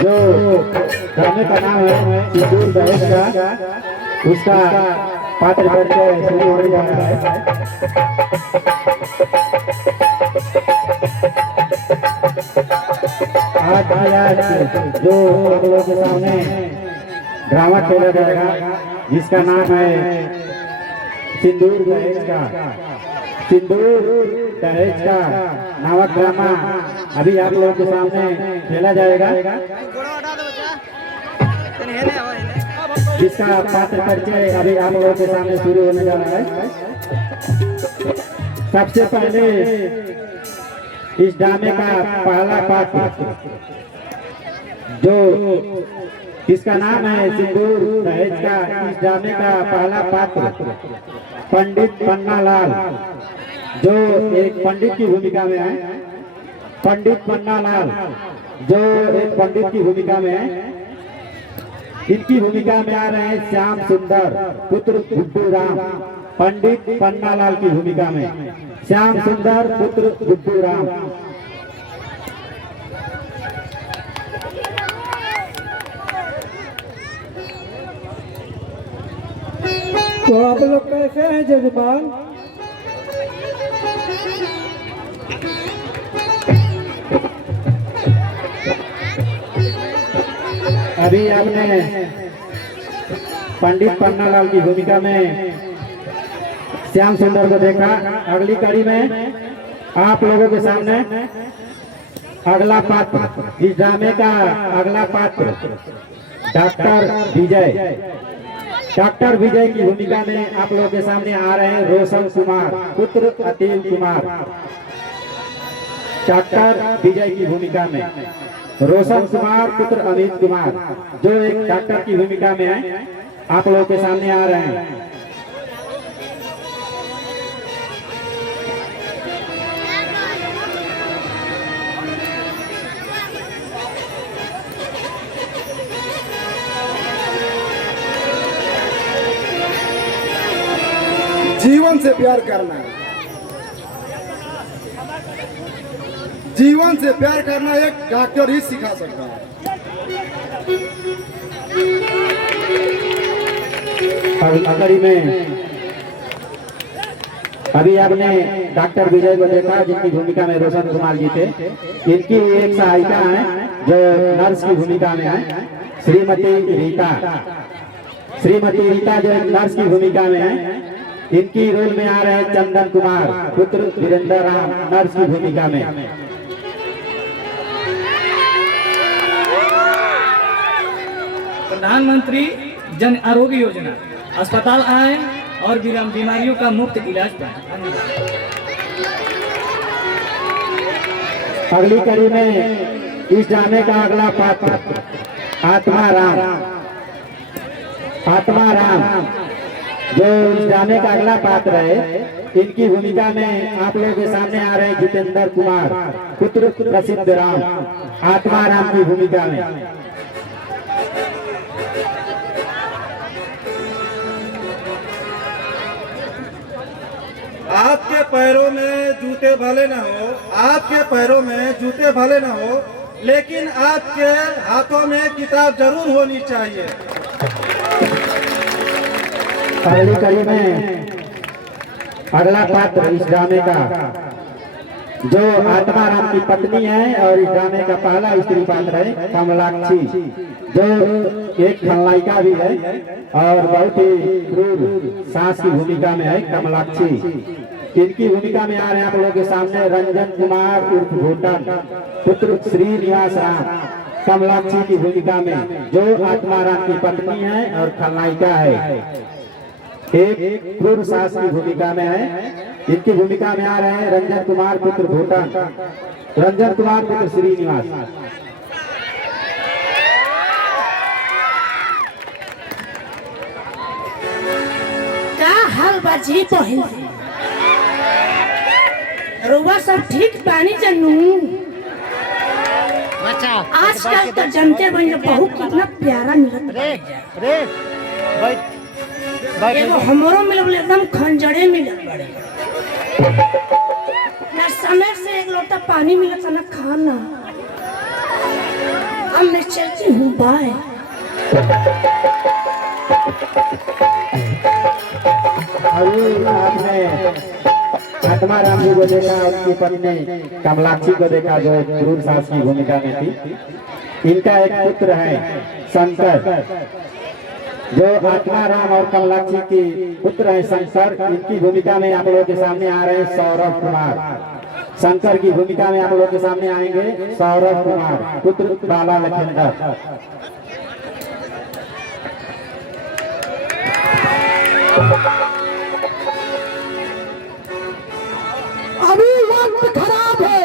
जो ड्रामे का नाम है सिंदूर दहेज का, उसका पात्र परिचय शुरू होने जा रहा है। आज जो आप लोगों के सामने ड्रामा खेला जाएगा जिसका नाम है सिंदूर दहेज का, सिंदूर दहेज का नामक ड्रामा अभी आप लोगों के सामने खेला जाएगा, जिसका पात्र परिचय अभी आप लोगों के सामने शुरू होने जा रहा है। सबसे पहले इस ड्रामे का पहला पात्र जो जिसका नाम है सिंदूर दहेज का, इस ड्रामे का पहला पात्र पंडित पन्नालाल, जो एक पंडित की भूमिका में है। पंडित पन्नालाल जो एक पंडित की भूमिका में है। इनकी भूमिका में आ रहे हैं श्याम सुंदर पुत्र गुड्डू राम। पंडित पन्नालाल की भूमिका में श्याम सुंदर पुत्र गुड्डू राम। तो आप लोग कैसे हैं जजमान? अभी आपने पंडित पन्नालाल की भूमिका में श्याम सुंदर को देखा। अगली कड़ी में आप लोगों के सामने अगला पात्र, इस ड्रामे का अगला पात्र डॉक्टर विजय। डॉक्टर विजय की भूमिका में आप लोगों के सामने आ रहे हैं रोशन कुमार पुत्र अतिल कुमार। डॉक्टर विजय की भूमिका में रोशन कुमार पुत्र अमित कुमार, जो एक डॉक्टर की भूमिका में है, आप लोगों के सामने आ रहे हैं। जीवन से प्यार करना, जीवन से प्यार करना एक डॉक्टर ही सिखा सकता है। अगली में अभी आपने डॉक्टर विजय को देखा, जिनकी भूमिका में रोशन कुमार जी थे। इनकी एक सहायिका है जो नर्स की भूमिका में है, श्रीमती रीता। श्रीमती रीता जो एक नर्स की भूमिका में है। इनकी रोल में आ रहे हैं चंदन कुमार पुत्र वीरेंद्र राम, नर्स की भूमिका में। प्रधानमंत्री जन आरोग्य योजना, अस्पताल आए और बीमारियों का मुफ्त इलाज पाए। अगली कड़ी में इस ड्रामे का अगला पात्र आत्मा राम। आत्मा राम जो इस ड्रामे का अगला पात्र है, इनकी भूमिका में आप लोगों के सामने आ रहे हैं जितेंद्र कुमार पुत्र प्रसिद्ध राम। आत्मा राम की भूमिका में आपके पैरों में जूते भले न हो, आपके पैरों में जूते भले न हो, लेकिन आपके हाथों में किताब जरूर होनी चाहिए। अगली कड़ी में अगला पात्र इस ड्रामे का जो आत्मा राम की पत्नी है और इस ड्रामे का पहला स्त्री पात्र है कमलाक्षी, जो एक खलनायिका भी है और बहुत ही क्रूर सास की भूमिका में है कमलाक्षी। इनकी भूमिका में आ रहे हैं आप लोगों के सामने रंजन कुमार उर्फ भूटन पुत्र श्रीनिवास राम। कमलाक्षी की भूमिका में जो आत्मा राम की पत्नी है और खलनायिका है, एक क्रूर सास की भूमिका में है। इनकी भूमिका में आ रहे हैं रंजन कुमार पुत्र भूटन, रंजन कुमार पुत्र श्रीनिवास। का हाल बाजी पहिल रुआ सब ठीक पानी जनू। आजकल तो जनते बन बहू कितना प्यारा मिलत रे। एगो हमरो मिलल एकदम खंजरे मिलत बड़े ना, समय से एक लोटा पानी मिलत ना खाना। अब मैं चलती हूँ, बाय। अभी आपने आत्मा राम जी को देखा, उनकी पत्नी कमलाक्षी को देखा जो गुरु सास की भूमिका में थी। इनका एक पुत्र है शंकर, जो आत्मा राम और कमलाक्षी की पुत्र है शंकर। इनकी भूमिका में आप लोगों के सामने आ रहे हैं सौरभ कुमार। शंकर की भूमिका में आप लोगों के सामने आएंगे सौरभ कुमार, पुत्र बाला लखेंदर। अभी वक्त खराब है,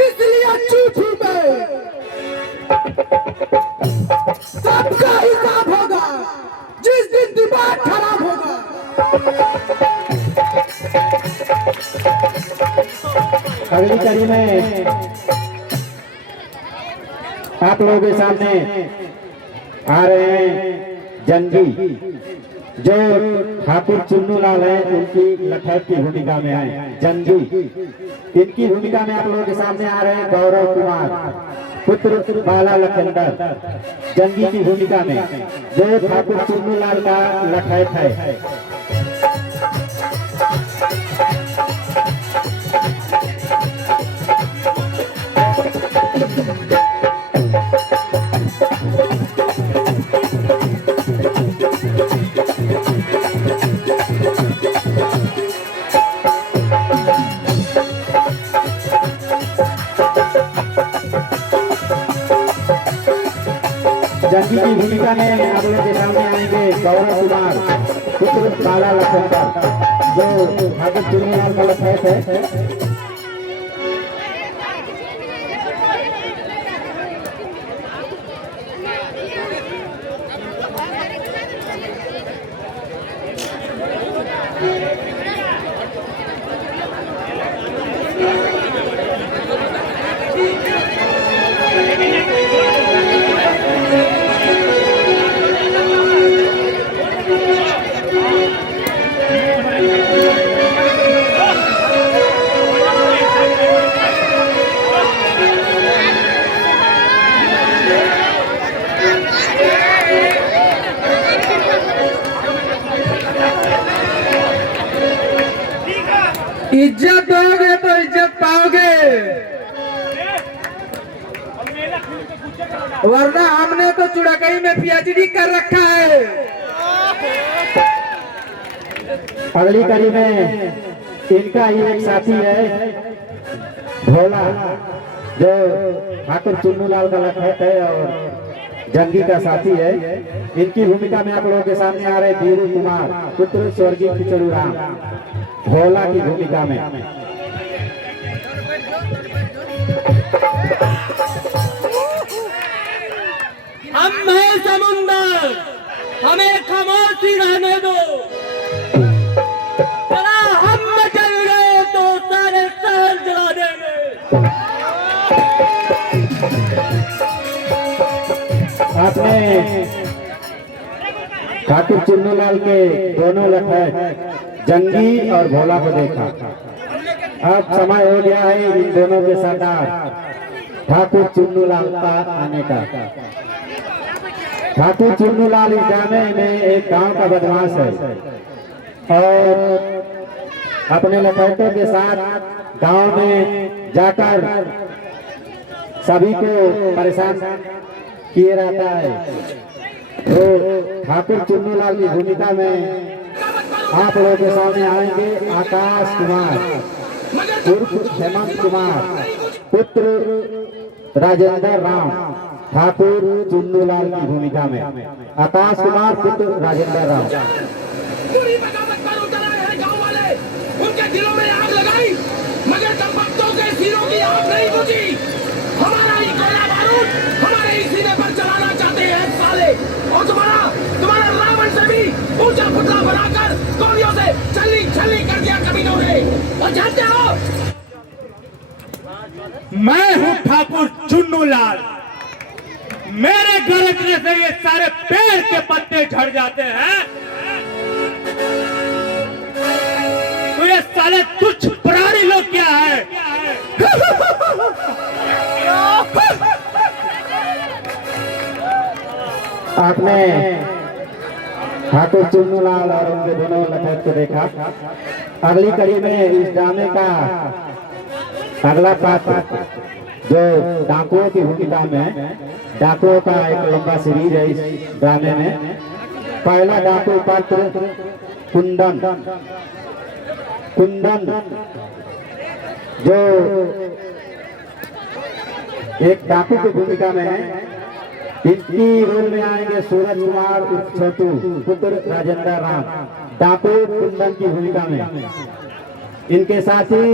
इसलिए चूप हूं मैं। सबका हिसाब होगा जिस दिन दिमाग खराब होगा। अगली कड़ी में आप लोगों के सामने आ रहे हैं जंगी, जो ठाकुर चुन्नू लाल है, उनकी लखैत की भूमिका में है जंगी। इनकी भूमिका में आप लोगों के सामने आ रहे हैं गौरव कुमार, पुत्र बाला लखेंदर। जंगी की भूमिका में जो ठाकुर चुन्नू लाल का लखैत है। जंगी की भूमिका में आप लोगों के सामने आएंगे गौरव कुमार, पुत्र बाला लखेंदर, जो ठाकुर चुन्नू लाल का लखैत है। इज्जत दोगे तो इज्जत पाओगे, वरना हमने तो चुड़कई में पीएचडी कर रखा है। अगली कड़ी में इनका ही एक साथी है भोला, जो ठाकुर चुन्नू लाल का लखैत है और जंगी का साथी है। इनकी भूमिका में आप लोगों के सामने आ रहे धीरू कुमार, पुत्र स्वर्गीय खिचड़ू राम, भोला की भूमिका में। हम है समुंदर, हमें खामोशी रहने दो। चला हम चल गए तो सारे शहर जला देंगे। आपने ठाकुर चुन्नू लाल के दोनों लखैत जंगी और भोला को देखा। अब समय हो गया है इन दोनों के सरदार ठाकुर चुन्नू लाल का आने का। ठाकुर चुन्नू लाल इस ड्रामे में एक गांव का बदमाश है और अपने लखैतों के साथ गांव में जाकर सभी को परेशान किए रहता है। तो ठाकुर चुन्नू लाल की भूमिका में आप लोगों के सामने आएंगे आकाश कुमार उर्फ हेमंत कुमार, पुत्र राजेंद्र राम, ठाकुर चुन्नू लाल की भूमिका में। आकाश कुमार पुत्र राजेंद्र राम। पूरी बगावत पर उतर आए हैं गांव वाले, उनके दिलों में आग लगाई, मगर दंपत्तों के सिरों की आग नहीं बुझी। हमारा ही गोला बारूद हमारे ही सीने पर चलाना चाहते हैं साले, और तुम्हारा रावण से भी ऊंचा पुतला बनाकर गोलियों से छल्ली छल्ली कर दिया कमीनों ने। और जानते हो, मैं हूँ ठाकुर चुन्नू लाल। मेरे गरजने से ये सारे पेड़ के पत्ते झड़ जाते हैं। तो ये साले तुच्छ प्राणी लोग क्या है? आपने ठाकुर चुन्नूलाल और उनके दोनों लखत को देखा। अगली कड़ी में इस ड्रामे का अगला पात्र जो डाकुओं की भूमिका में है। डाकुओं का एक लंबा सीरीज है इस ड्रामे में। पहला डाकू पात्र कुंदन। कुंदन जो एक डाकू की भूमिका में है। इनकी रोल में आएंगे सूरज कुमार उर्फ छोटू पुत्र राजेंद्र राम, डाकू कुंदन की भूमिका में। इनके साथी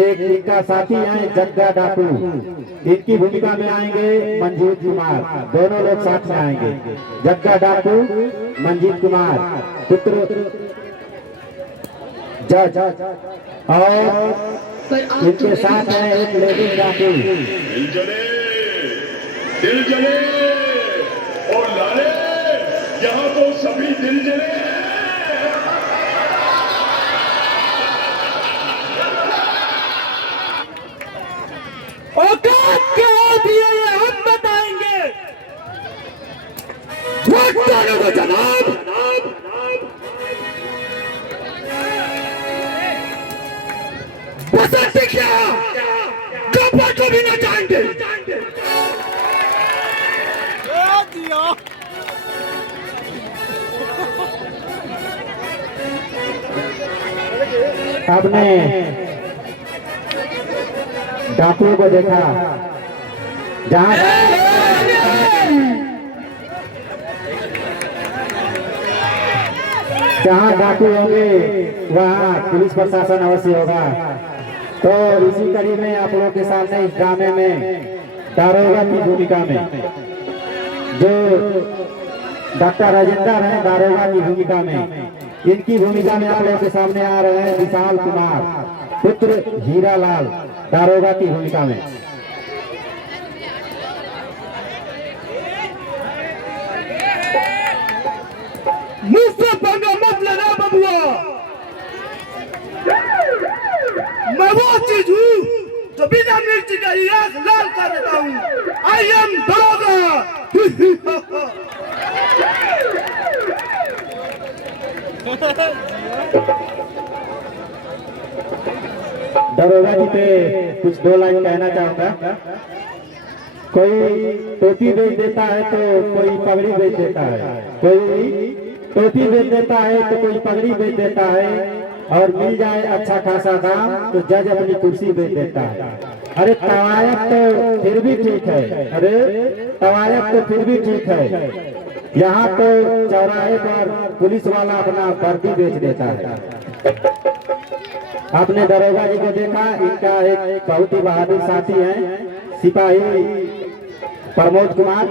एक इनका साथी है जग्गा डाकू, इनकी भूमिका में आएंगे मंजीत कुमार। दोनों लोग साथ में आएंगे, जग्गा डाकू मंजीत कुमार पुत्र जज। और इनके साथ है एक लेडीज डाकू। दिल जले और लाले, यहाँ तो सभी दिल जले। औकात क्या होती है ये हम बताएंगे। वोट डालो तो जनाब। बसंती क्या गब्बर को भी न जाएंगे। आपने डाकुओं को देखा जहां डाकू होंगे वहां पुलिस प्रशासन अवश्य होगा। तो इसी कड़ी में आप लोगों के सामने इस ड्रामे में दारोगा की भूमिका में जो डॉक्टर राजेंद्र हैं, दारोगा की भूमिका में, इनकी भूमिका में आप लोगों के सामने आ रहे हैं विशाल कुमार पुत्र हीरालाल, दारोगा की भूमिका में। मुझसे पंगा मत लेना बबुआ। मैं वो चीज हूँ जो बिना मिर्ची का इलाज लाल कर देता हूँ। आई एम दारोगा। दारोगा जी पे कुछ दो लाइन कहना चाहूंगा। कोई टोपी बेच देता है तो कोई पगड़ी बेच देता है, कोई टोपी बेच देता है तो कोई पगड़ी बेच देता है, और मिल जाए अच्छा खासा दाम तो जज अपनी कुर्सी बेच देता है। अरे तवायफ तो फिर भी ठीक है, अरे तवायफ तो फिर भी ठीक है, यहाँ तो चौराहे पर पुलिस वाला अपना वर्दी बेच देता है। आपने दरोगा जी को देखा, इनका एक बहुत ही बहादुर साथी है सिपाही प्रमोद कुमार,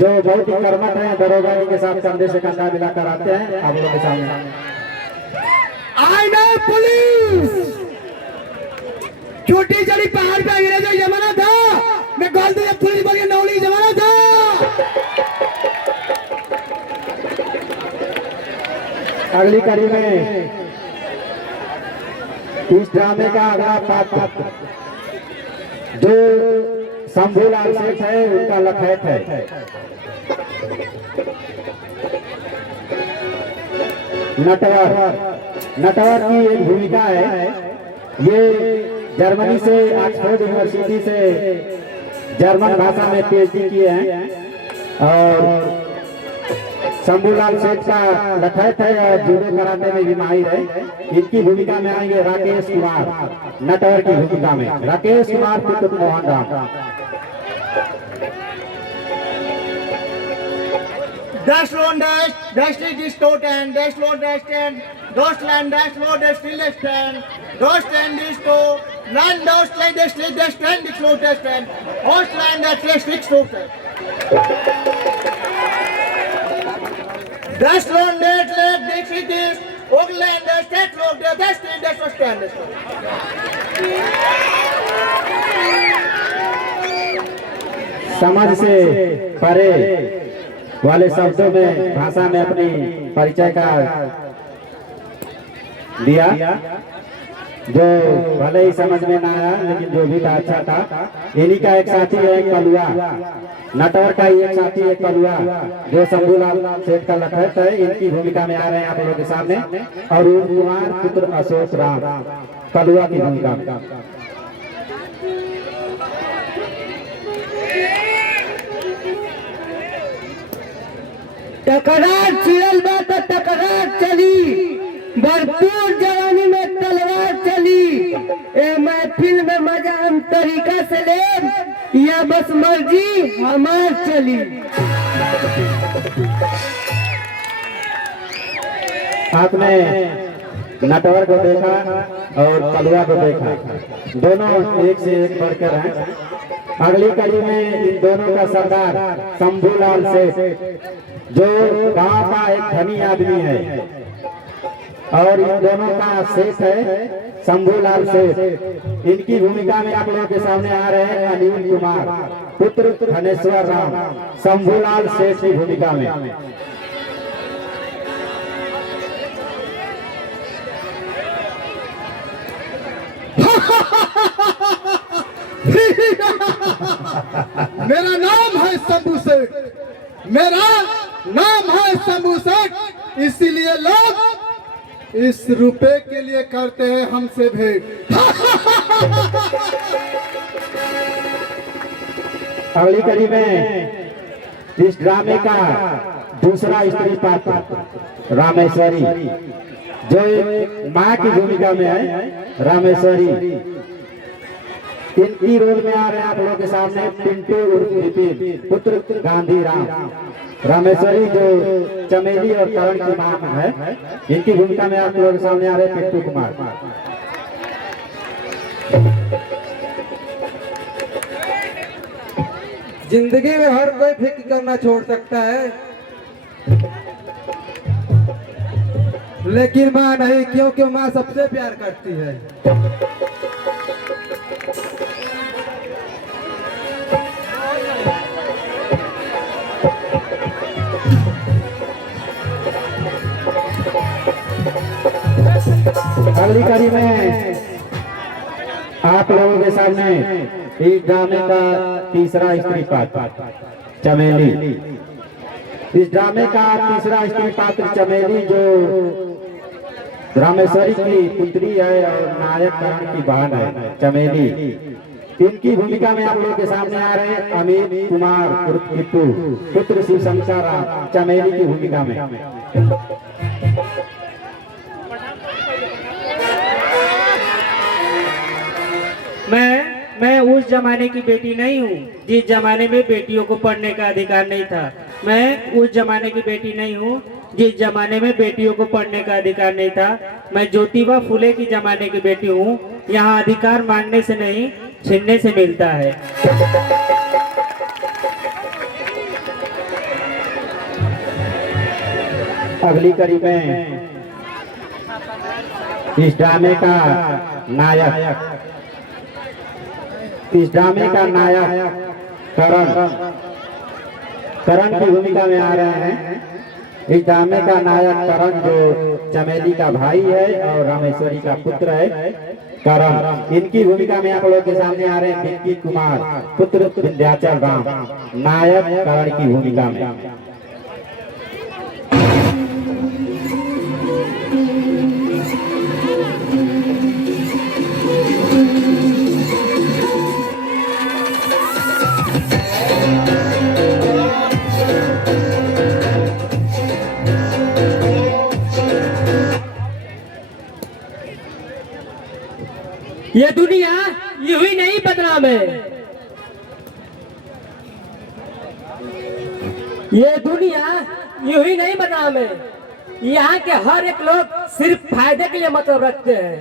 जो बहुत ही कर्मठ है। दरोगा जी के साथ कंधे से कंधा मिलाकर आते हैं आप लोगों के सामने। I know police. छोटी जड़ी पहाड़ पे अंग्रेजों का जमाना था, मैं गलती से पुलिस बोल के नौली जमाना था। अगली कड़ी में इस ड्रामे का अगला पात्र जो शंभूलाल सेठ है, उनका लखैत है। नटवर की एक भूमिका है। ये जर्मनी से ऑक्सफोर्ड यूनिवर्सिटी से जर्मन भाषा में पीएचडी किए हैं और शंभूलाल सेठ का लखैत है और जूडो कराटे में भी माहिर है। इनकी भूमिका में आएंगे राकेश कुमार, नटवर की भूमिका में राकेश कुमार पुत्र Mohan Ram. Dash low dash, dash is to ten, dash low dash ten, dash land dash low dash still dash ten, dash ten is to land dash like dash like dash ten is low dash ten, dash land dash dash six to ten. Dash low dash like dash is this, og land dash dash low dash dash ten dash was ten dash. समाज से परे वाले शब्दों में भाषा में अपनी परिचय का दिया। जो भले ही समझ में ना आया लेकिन जो भी था अच्छा था। इन्हीं का एक साथी है कलुआ, नटवर का ही एक साथी है कलुआ जो शंभूलाल सेठ का लखत है। इनकी भूमिका में आ रहे हैं आप लोगों के सामने। अरुण कुमार पुत्र अशोक राम कलुआ की भूमिका में। टकरार चिड़ल बा तो टकरार चली, भरपूर जवानी में तलवार चली। ए महफिल में मजा हम तरीका से ले या बस मर्जी हमार चली। आपने नटवर को देखा और कलुआ को देखा, दोनों एक से एक बढ़कर हैं। अगली कड़ी में इन दोनों का सरदार शंभूलाल सेठ जो गांव का एक धनी आदमी है और इन दोनों का सेठ है शंभूलाल सेठ। इनकी भूमिका में आप लोगों के सामने आ रहे हैं अनिल कुमार पुत्र धनेश्वर राम शंभूलाल सेठ की भूमिका में। मेरा नाम है शंभू सेठ, मेरा नाम है शंभू सेठ, इसीलिए लोग इस रुपए के लिए करते हैं हमसे भेंट। अगली कड़ी में इस ड्रामे का दूसरा स्त्री पात्र रामेश्वरी जो एक माँ की भूमिका में है। रामेश्वरी इनकी रोल में आ रहे हैं आप लोगों के सामने पिंटू उर्फ विपिन पुत्र गांधी राम। रामेश्वरी जो चमेली और करण की मां है, इनकी भूमिका में आप लोगों के सामने आ रहे हैं पिंटू कुमार। जिंदगी में हर कोई फिक्र करना छोड़ सकता है, लेकिन माँ नहीं, क्योंकि माँ सबसे प्यार करती है। अगली कड़ी में आप लोगों के सामने इस ड्रामे का तीसरा स्त्री पात्र चमेली। इस ड्रामे का तीसरा स्त्री पात्र चमेली जो रामेश्वरी की पुत्री है और नायक करण की बहन है चमेली। इनकी भूमिका में आप लोगों के सामने आ रहे हैं अमित कुमार उर्फ किट्टू पुत्र शिव शंकर राम चमेली की भूमिका में। मैं उस जमाने की बेटी नहीं हूँ जिस जमाने में बेटियों को पढ़ने का अधिकार नहीं था। मैं उस जमाने की बेटी नहीं हूँ जिस जमाने में बेटियों को पढ़ने का अधिकार नहीं था। मैं ज्योतिबा फुले की जमाने की बेटी हूँ। यहाँ अधिकार मांगने से नहीं छीनने से मिलता है। अगली कड़ी में इस ड्रामे का नायक करण की भूमिका में आ रहे हैं। इस ड्रामे का नायक करण जो चमेली का भाई है और रामेश्वरी का पुत्र है करण। इनकी भूमिका में आप लोगों के सामने आ रहे हैं विक्की कुमार पुत्र विंध्याचल राम नायक करण की भूमिका में। ये दुनिया यूं ही नहीं बदनाम है। ये दुनिया यूं ही नहीं बदनाम है। यहाँ के हर एक लोग सिर्फ फायदे के लिए मतलब रखते हैं।